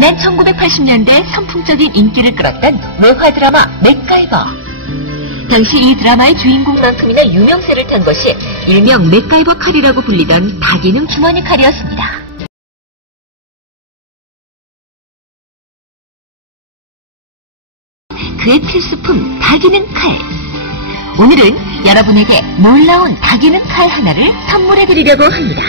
지난 1980년대 선풍적인 인기를 끌었던 외화 드라마 맥가이버. 당시 이 드라마의 주인공만큼이나 유명세를 탄 것이 일명 맥가이버 칼이라고 불리던 다기능 주머니 칼이었습니다. 그의 필수품 다기능 칼. 오늘은 여러분에게 놀라운 다기능 칼 하나를 선물해드리려고 합니다.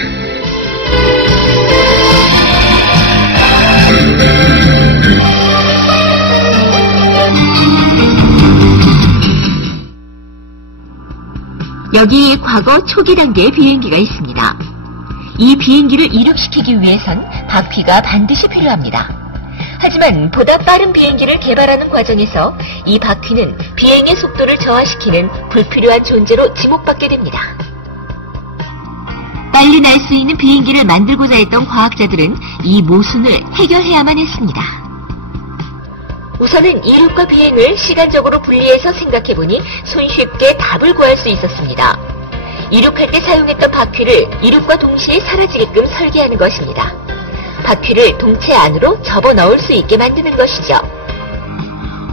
여기 과거 초기 단계의 비행기가 있습니다. 이 비행기를 이륙시키기 위해선 바퀴가 반드시 필요합니다. 하지만 보다 빠른 비행기를 개발하는 과정에서 이 바퀴는 비행의 속도를 저하시키는 불필요한 존재로 지목받게 됩니다. 빨리 날 수 있는 비행기를 만들고자 했던 과학자들은 이 모순을 해결해야만 했습니다. 우선은 이륙과 비행을 시간적으로 분리해서 생각해보니 손쉽게 답을 구할 수 있었습니다. 이륙할 때 사용했던 바퀴를 이륙과 동시에 사라지게끔 설계하는 것입니다. 바퀴를 동체 안으로 접어넣을 수 있게 만드는 것이죠.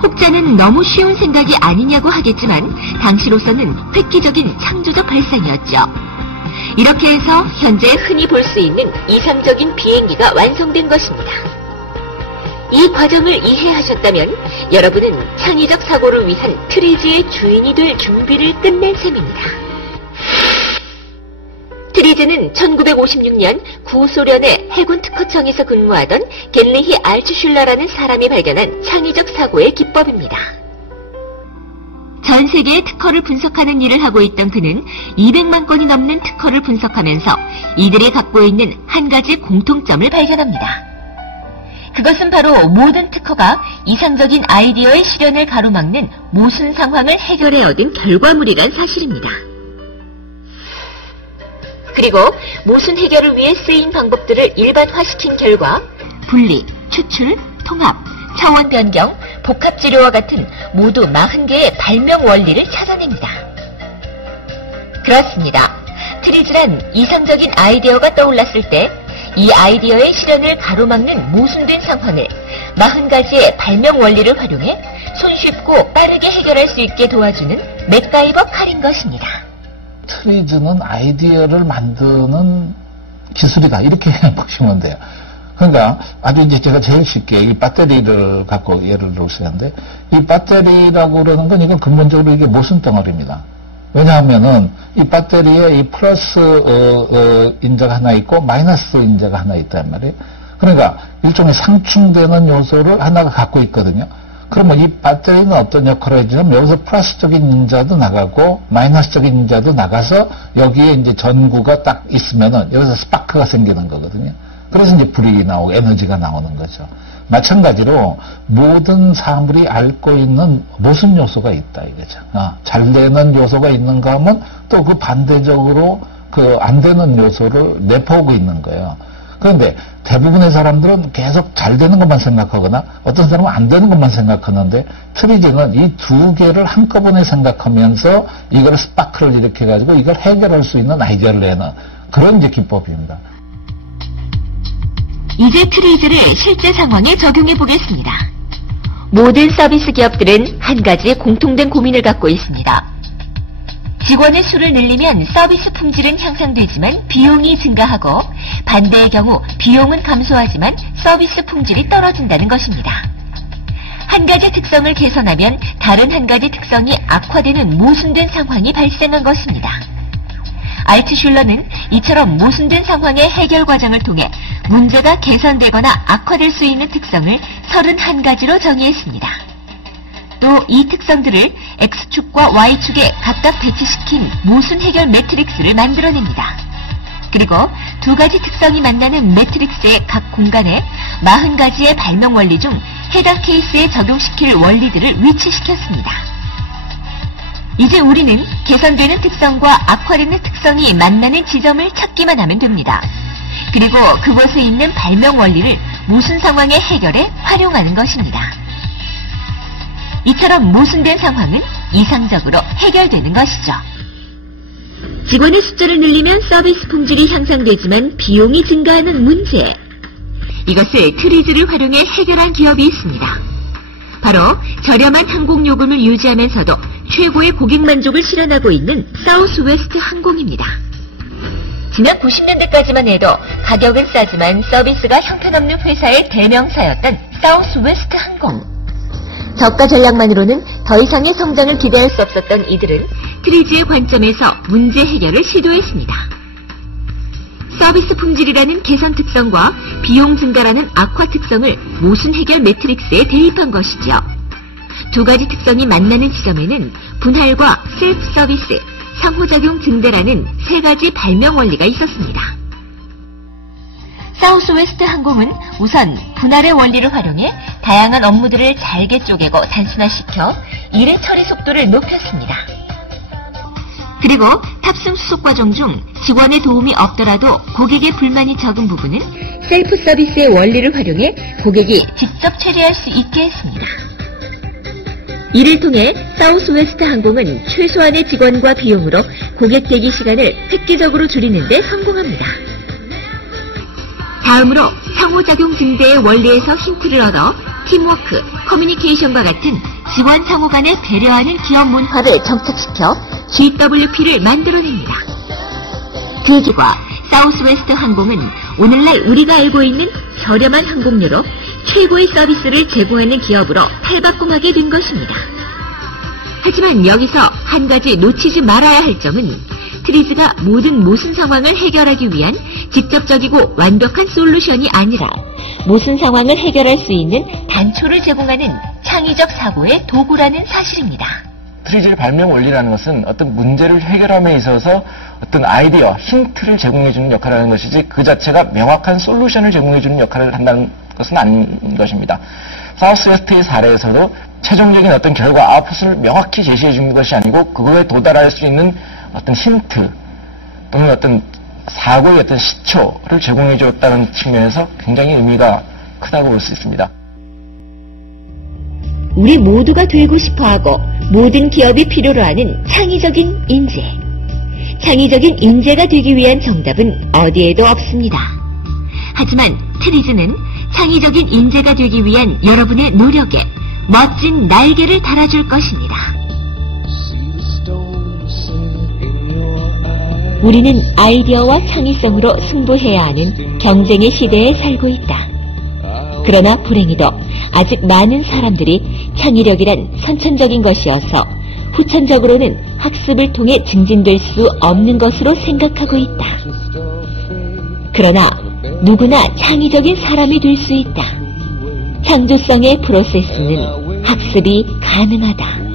혹자는 너무 쉬운 생각이 아니냐고 하겠지만 당시로서는 획기적인 창조적 발상이었죠. 이렇게 해서 현재 흔히 볼 수 있는 이상적인 비행기가 완성된 것입니다. 이 과정을 이해하셨다면 여러분은 창의적 사고를 위한 트리즈의 주인이 될 준비를 끝낸 셈입니다. 트리즈는 1956년 구소련의 해군 특허청에서 근무하던 겟리히 알츠슐러라는 사람이 발견한 창의적 사고의 기법입니다. 전 세계의 특허를 분석하는 일을 하고 있던 그는 200만 건이 넘는 특허를 분석하면서 이들이 갖고 있는 한 가지 공통점을 발견합니다. 그것은 바로 모든 특허가 이상적인 아이디어의 실현을 가로막는 모순 상황을 해결해 얻은 결과물이란 사실입니다. 그리고 모순 해결을 위해 쓰인 방법들을 일반화시킨 결과 분리, 추출, 통합, 차원 변경, 복합치료와 같은 모두 40개의 발명 원리를 찾아냅니다. 그렇습니다. 트리즈란 이상적인 아이디어가 떠올랐을 때 이 아이디어의 실현을 가로막는 모순된 상황을 40가지의 발명 원리를 활용해 손쉽고 빠르게 해결할 수 있게 도와주는 맥가이버 칼인 것입니다. 트리즈는 아이디어를 만드는 기술이다, 이렇게 보시면 돼요. 그러니까 아주 이제 제가 제일 쉽게 이 배터리를 갖고 예를 들었었는데, 이 배터리라고 그러는 건 이건 근본적으로 이게 모순 덩어리입니다. 왜냐하면은 이 배터리에 이 플러스 인자가 하나 있고 마이너스 인자가 하나 있단 말이에요. 그러니까 일종의 상충되는 요소를 하나가 갖고 있거든요. 그러면 이 배터리는 어떤 역할을 해주냐면 여기서 플러스적인 인자도 나가고 마이너스적인 인자도 나가서 여기에 이제 전구가 딱 있으면은 여기서 스파크가 생기는 거거든요. 그래서 이제 불이 나오고 에너지가 나오는 거죠. 마찬가지로 모든 사물이 앓고 있는 모순 요소가 있다 이거죠. 잘 되는 요소가 있는가 하면 또 그 반대적으로 그 안 되는 요소를 내포하고 있는 거예요. 그런데 대부분의 사람들은 계속 잘 되는 것만 생각하거나 어떤 사람은 안 되는 것만 생각하는데, 트리즈는 이 두 개를 한꺼번에 생각하면서 이걸 스파크를 일으켜가지고 이걸 해결할 수 있는 아이디어를 내는 그런 이제 기법입니다. 이제 트리즈를 실제 상황에 적용해 보겠습니다. 모든 서비스 기업들은 한 가지 공통된 고민을 갖고 있습니다. 직원의 수를 늘리면 서비스 품질은 향상되지만 비용이 증가하고, 반대의 경우 비용은 감소하지만 서비스 품질이 떨어진다는 것입니다. 한 가지 특성을 개선하면 다른 한 가지 특성이 악화되는 모순된 상황이 발생한 것입니다. 알츠슐러는 이처럼 모순된 상황의 해결 과정을 통해 문제가 개선되거나 악화될 수 있는 특성을 31가지로 정의했습니다. 또 이 특성들을 X축과 Y축에 각각 배치시킨 모순 해결 매트릭스를 만들어냅니다. 그리고 두 가지 특성이 만나는 매트릭스의 각 공간에 40가지의 발명 원리 중 해당 케이스에 적용시킬 원리들을 위치시켰습니다. 이제 우리는 개선되는 특성과 악화되는 특성이 만나는 지점을 찾기만 하면 됩니다. 그리고 그곳에 있는 발명 원리를 모순 상황의 해결에 활용하는 것입니다. 이처럼 모순된 상황은 이상적으로 해결되는 것이죠. 직원의 숫자를 늘리면 서비스 품질이 향상되지만 비용이 증가하는 문제. 이것을 트리즈를 활용해 해결한 기업이 있습니다. 바로 저렴한 항공요금을 유지하면서도 최고의 고객 만족을 실현하고 있는 사우스웨스트 항공입니다. 지난 90년대까지만 해도 가격은 싸지만 서비스가 형편없는 회사의 대명사였던 사우스웨스트 항공. 저가 전략만으로는 더 이상의 성장을 기대할 수 없었던 이들은 트리즈의 관점에서 문제 해결을 시도했습니다. 서비스 품질이라는 개선 특성과 비용 증가라는 악화 특성을 모순 해결 매트릭스에 대입한 것이죠. 두 가지 특성이 만나는 지점에는 분할과 셀프 서비스, 상호작용 증대라는 세 가지 발명 원리가 있었습니다. 사우스웨스트 항공은 우선 분할의 원리를 활용해 다양한 업무들을 잘게 쪼개고 단순화시켜 일의 처리 속도를 높였습니다. 그리고 탑승 수속 과정 중 직원의 도움이 없더라도 고객의 불만이 적은 부분은 셀프 서비스의 원리를 활용해 고객이 직접 처리할 수 있게 했습니다. 이를 통해 사우스웨스트 항공은 최소한의 직원과 비용으로 고객 대기 시간을 획기적으로 줄이는 데 성공합니다. 다음으로 상호작용 증대의 원리에서 힌트를 얻어 팀워크, 커뮤니케이션과 같은 직원 상호 간에 배려하는 기업 문화를 정착시켜 GWP를 만들어냅니다. 그 결과 사우스웨스트 항공은 오늘날 우리가 알고 있는 저렴한 항공료로 최고의 서비스를 제공하는 기업으로 탈바꿈하게 된 것입니다. 하지만 여기서 한 가지 놓치지 말아야 할 점은 트리즈가 모든 모순 상황을 해결하기 위한 직접적이고 완벽한 솔루션이 아니라 모순 상황을 해결할 수 있는 단초를 제공하는 창의적 사고의 도구라는 사실입니다. 트리즈의 발명 원리라는 것은 어떤 문제를 해결함에 있어서 어떤 아이디어, 힌트를 제공해주는 역할을 하는 것이지 그 자체가 명확한 솔루션을 제공해주는 역할을 한다는 것은 아닌 것입니다. 사우스웨스트의 사례에서도 최종적인 어떤 결과 아웃풋을 명확히 제시해주는 것이 아니고 그거에 도달할 수 있는 어떤 힌트 또는 어떤 사고의 어떤 시초를 제공해줬다는 측면에서 굉장히 의미가 크다고 볼 수 있습니다. 우리 모두가 되고 싶어하고 모든 기업이 필요로 하는 창의적인 인재. 창의적인 인재가 되기 위한 정답은 어디에도 없습니다. 하지만 트리즈는 창의적인 인재가 되기 위한 여러분의 노력에 멋진 날개를 달아줄 것입니다. 우리는 아이디어와 창의성으로 승부해야 하는 경쟁의 시대에 살고 있다. 그러나 불행히도 아직 많은 사람들이 창의력이란 선천적인 것이어서 후천적으로는 학습을 통해 증진될 수 없는 것으로 생각하고 있다. 그러나 누구나 창의적인 사람이 될 수 있다. 창조성의 프로세스는 학습이 가능하다.